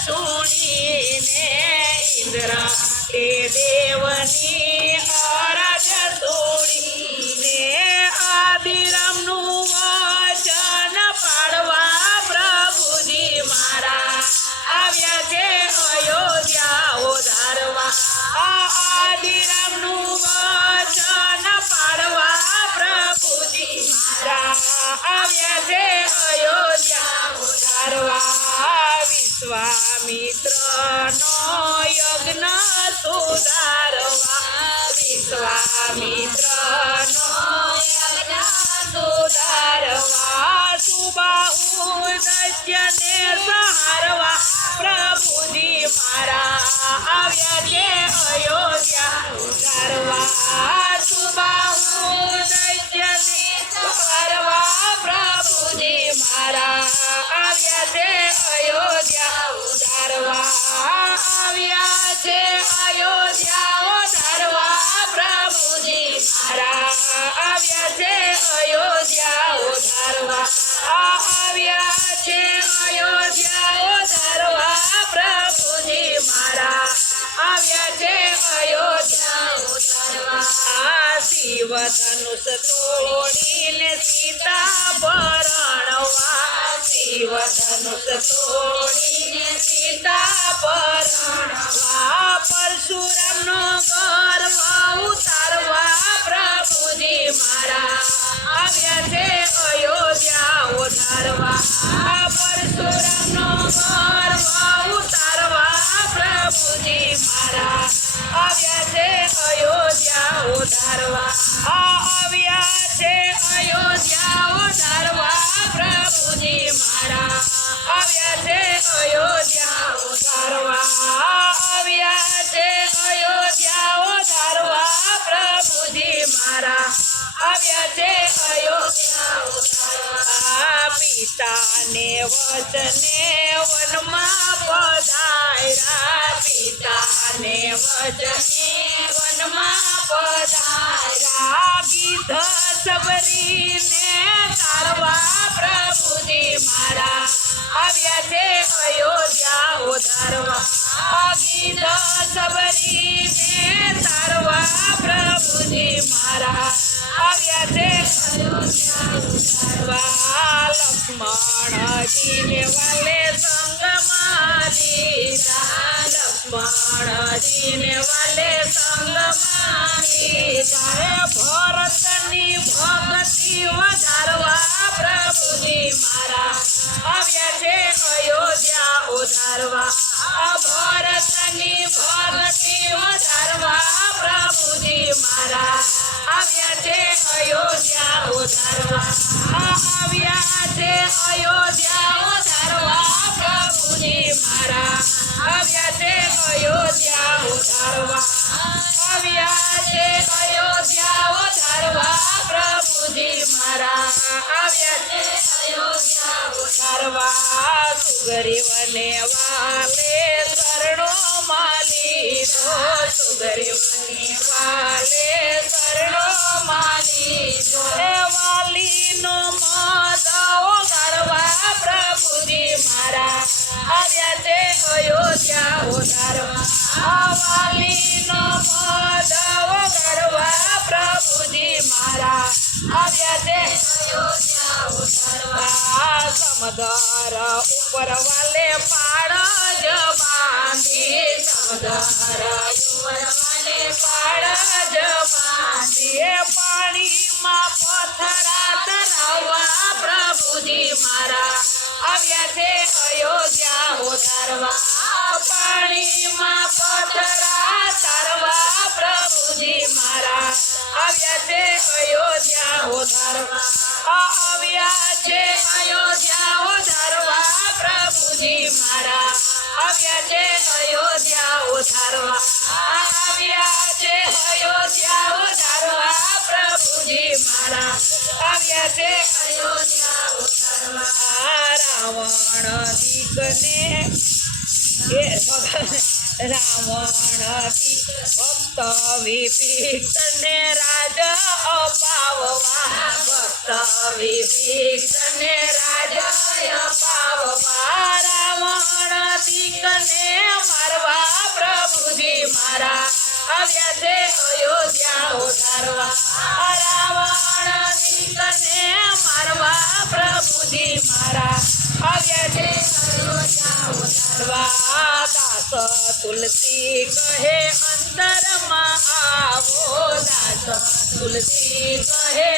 સુણીને ઇન્દ્ર તે દેવની અરજ સુણીને આદિરામનું વચન પાડવા પ્રભુજી મારા આવ્યા છે અયોધ્યા ઓધારવા આ આદિરામનું વચન પાડવા પ્રભુજી મારા આવ્યા છે સહારવા પ્રભુજી મારા આવ્યા છે અયોધ્યા ઉધારવા ધનુષ તોડીને સીતા પરણવા શિવ ધનુષ તોડીને સીતા પરણવા પરશુરામનો ગર્વ ઉતારવા પ્રભુજી મારા આવ્યા છે. વચને વનમાં પધાર્યા પિતાને વચને વનમાં પધાર્યા. ગીધ સબરીને તારવા પ્રભુજી મારા. આવ્યા છે અયોધ્યા વાલે સંગ મારી લક્ષ્મણજીને વાલે સંગમાં લીધા ભરતની ભક્તિ વધારવા પ્રભુજી મારા આવ્યા છે અયોધ્યા ઉધારવા ભરતની ભક્તિ વધારવા પ્રભુજી મારા આવ્યા છે અયોધ્યા ઉધારવા આવ્યા છે અયોધ્યા આવ્યા છે અયોધ્યા ઉતારવા પ્રભુજી મારા આવ્યા છે અયોધ્યા ઉધારવા સુગરીવને વાલે સમદર ઉપર પાડ જ પાડ જ બાંધી પાણીમાં પથરા તરાવવા પ્રભુજી મારા આવ્યા છે અયોધ્યા ઉતારવા પાણીમાં પથરા તારવા પ્રભુજી મારા આવ્યા છે અયોધ્યા ઉધારવા આ આવ્યા છે અયોધ્યા ઉધારવા પ્રભુજી મારા. આવ્યા છે અયોધ્યા ઉધારવા આવ્યા છે અયોધ્યા ઉધારવા પ્રભુજી મારા. આવ્યા છે અયોધ્યા ઉધારવા રાવણ દીકને રાવણ ભક્ત વિભીષણને રાજા અપાવવા ભક્ત વિભીષણને રાજા અપાવવા રાવણથી મારવા, પ્રભુજી મારા આવ્યા છે અયોધ્યા ઉધારવા રાવણથી મારવા, પ્રભુજી મારા તુલસી કહે અંતરમાં આવો દાસ. તુલસી કહે